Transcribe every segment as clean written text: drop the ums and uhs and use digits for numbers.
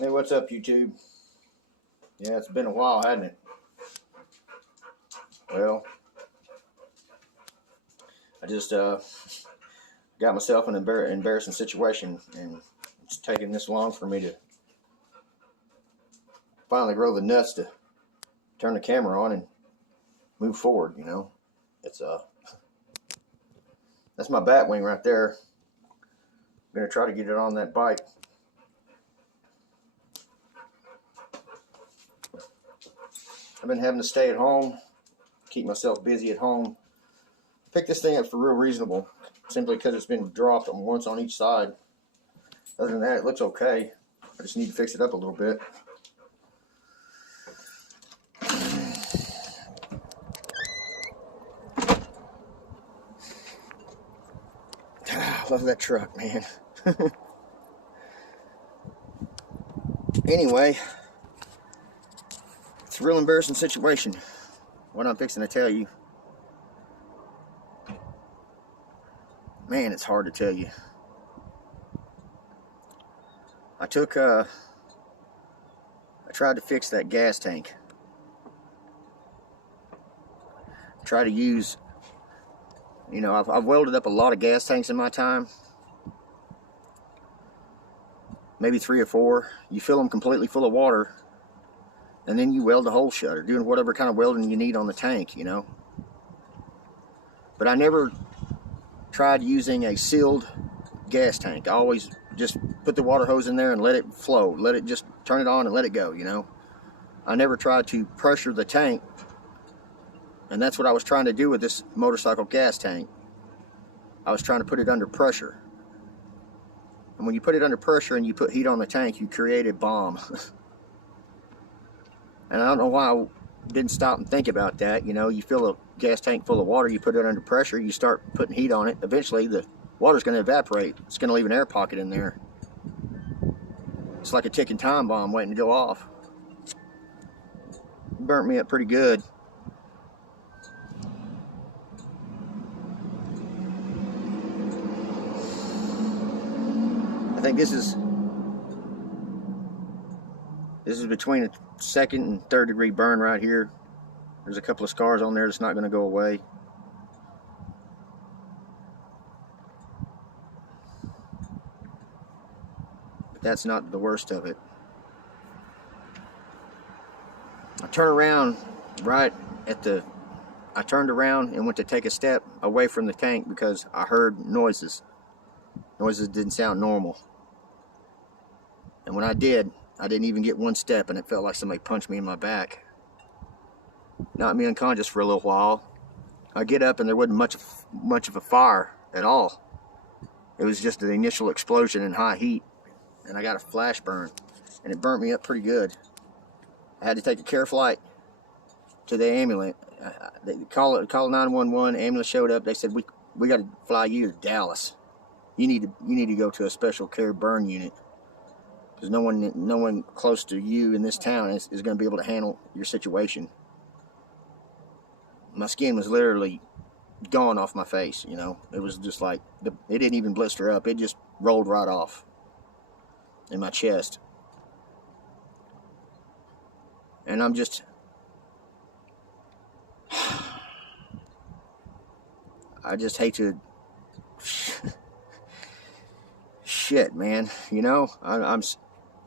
Hey, what's up, YouTube? Yeah, it's been a while, hasn't it? Well, I just got myself in an embarrassing situation, and it's taken this long for me to finally grow the nuts to turn the camera on and move forward. It's that's my bat wing right there. I'm gonna try to get it on that bike. I've been having to stay at home, keep myself busy at home. Pick this thing up for real reasonable, simply because it's been dropped once on each side. Other than that, it looks okay. I just need to fix it up a little bit. Love that truck, man. Anyway, it's a real embarrassing situation. What I'm fixing to tell you, man, it's hard to tell you. I tried to fix that gas tank. Try to use, I've welded up a lot of gas tanks in my time. Maybe 3 or 4. You fill them completely full of water, and then you weld the hole shut, or doing whatever kind of welding you need on the tank, But I never tried using a sealed gas tank. I always just put the water hose in there and let it flow. Let it just turn it on and let it go, I never tried to pressure the tank, and that's what I was trying to do with this motorcycle gas tank. I was trying to put it under pressure. And when you put it under pressure and you put heat on the tank, you create a bomb. And I don't know why I didn't stop and think about that. You fill a gas tank full of water, you put it under pressure, you start putting heat on it. Eventually, the water's going to evaporate. It's going to leave an air pocket in there. It's like a ticking time bomb waiting to go off. It burnt me up pretty good. I think this is between a 2nd and 3rd degree burn right here. There's a couple of scars on there that's not going to go away. But that's not the worst of it. I turned around and went to take a step away from the tank because I heard noises. Noises didn't sound normal. And when I didn't even get one step, and it felt like somebody punched me in my back. Knocked me unconscious for a little while. I get up and there wasn't much of a fire at all. It was just the initial explosion in high heat, and I got a flash burn, and it burnt me up pretty good. I had to take a care flight to the ambulance. They call 911. Ambulance showed up. They said we got to fly you to Dallas. You need to go to a special care burn unit, because no one close to you in this town is going to be able to handle your situation. My skin was literally gone off my face, It was just like, it didn't even blister up. It just rolled right off in my chest. And I'm just... I just hate to... Shit, man.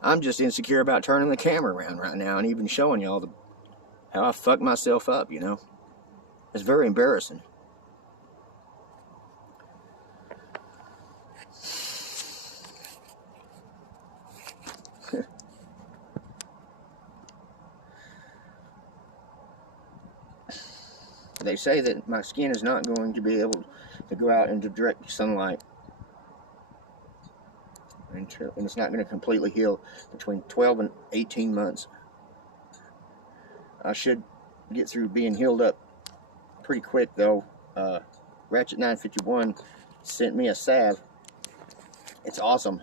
I'm just insecure about turning the camera around right now and even showing y'all how I fucked myself up, It's very embarrassing. They say that my skin is not going to be able to go out into direct sunlight, and it's not going to completely heal between 12 and 18 months. I should get through being healed up pretty quick, though. Ratchet 951 sent me a salve. It's awesome.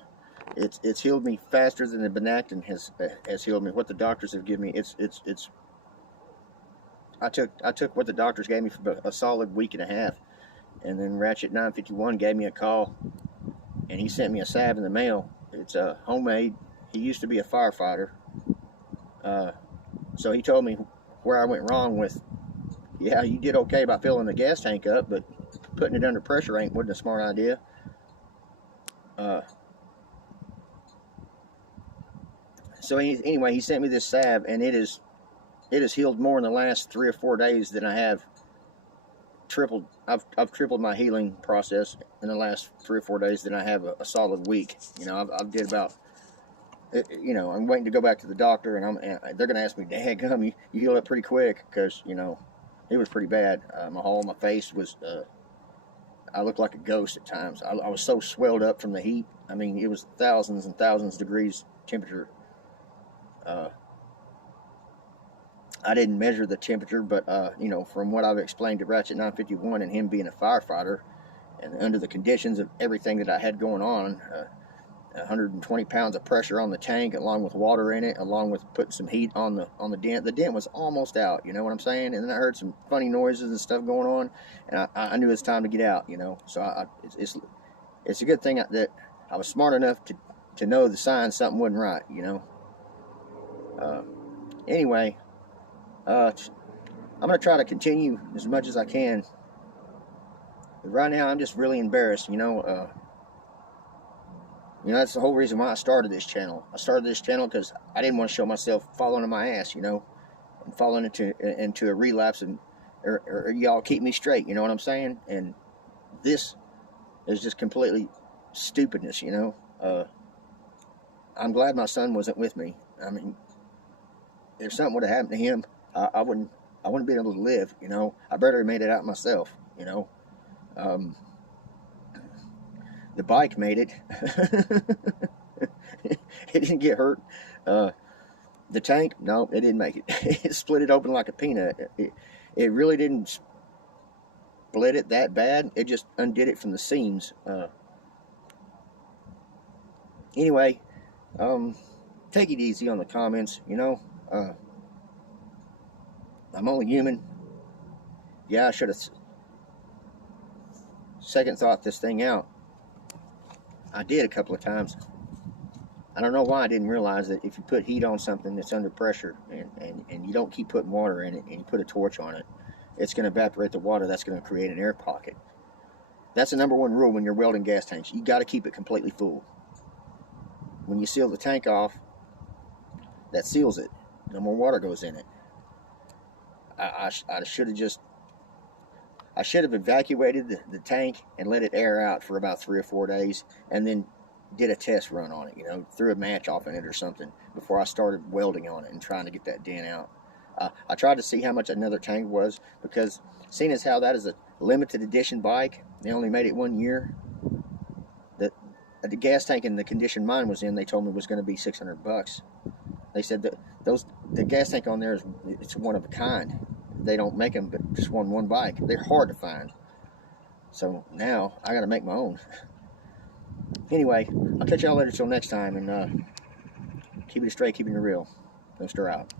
It's healed me faster than the Benactin has healed me. What the doctors have given me, I took what the doctors gave me for a solid week and a half, and then Ratchet 951 gave me a call, and he sent me a salve in the mail. It's homemade. he used to be a firefighter. So he told me where I went wrong with, yeah, you did okay by filling the gas tank up, but putting it under pressure wasn't a smart idea. So anyway, he sent me this salve, and it has healed more in the last 3 or 4 days than I have tripled. I've tripled my healing process in the last 3 or 4 days than I have a solid week. You know, I've did about, you know, I'm waiting to go back to the doctor, and they're gonna ask me, "Daggum, you healed up pretty quick," because, you know, it was pretty bad. My face was, I looked like a ghost at times. I was so swelled up from the heat. I mean, it was thousands and thousands of degrees temperature. I didn't measure the temperature, but you know, from what I've explained to Ratchet 951 and him being a firefighter, and under the conditions of everything that I had going on, 120 pounds of pressure on the tank, along with water in it, along with putting some heat on the dent. The dent was almost out, you know what I'm saying? And then I heard some funny noises and stuff going on, and I knew it was time to get out, you know. So it's a good thing that I was smart enough to know the signs something wasn't right, you know. Anyway, I'm going to try to continue as much as I can. But right now, I'm just really embarrassed, you know. You know, that's the whole reason why I started this channel. I started this channel because I didn't want to show myself falling on my ass, you know, and falling into a relapse, and or y'all keep me straight, you know what I'm saying? And this is just completely stupidness, you know. I'm glad my son wasn't with me. I mean, if something would have happened to him, I wouldn't be able to live, you know. I barely made it out myself, you know. The bike made it. It didn't get hurt. The tank, no, it didn't make it. It split it open like a peanut. It really didn't split it that bad. It just undid it from the seams. Anyway, take it easy on the comments, you know. I'm only human. Yeah, I should have second thought this thing out. I did a couple of times. I don't know why I didn't realize that if you put heat on something that's under pressure, and you don't keep putting water in it, and you put a torch on it, it's going to evaporate the water. That's going to create an air pocket. That's the #1 rule when you're welding gas tanks. You got to keep it completely full. When you seal the tank off, that seals it. No more water goes in it. I should have evacuated the tank and let it air out for about 3 or 4 days, and then did a test run on it, you know, threw a match off in it or something before I started welding on it and trying to get that dent out. I tried to see how much another tank was, because seeing as how that is a limited edition bike, they only made it 1 year. The gas tank in the condition mine was in, they told me was going to be $600. They said that the gas tank on there it's one of a kind. They don't make them but just one bike. They're hard to find. So now I got to make my own. Anyway, I'll catch y'all later till next time, and keep it straight, keeping it real. Don't stir out.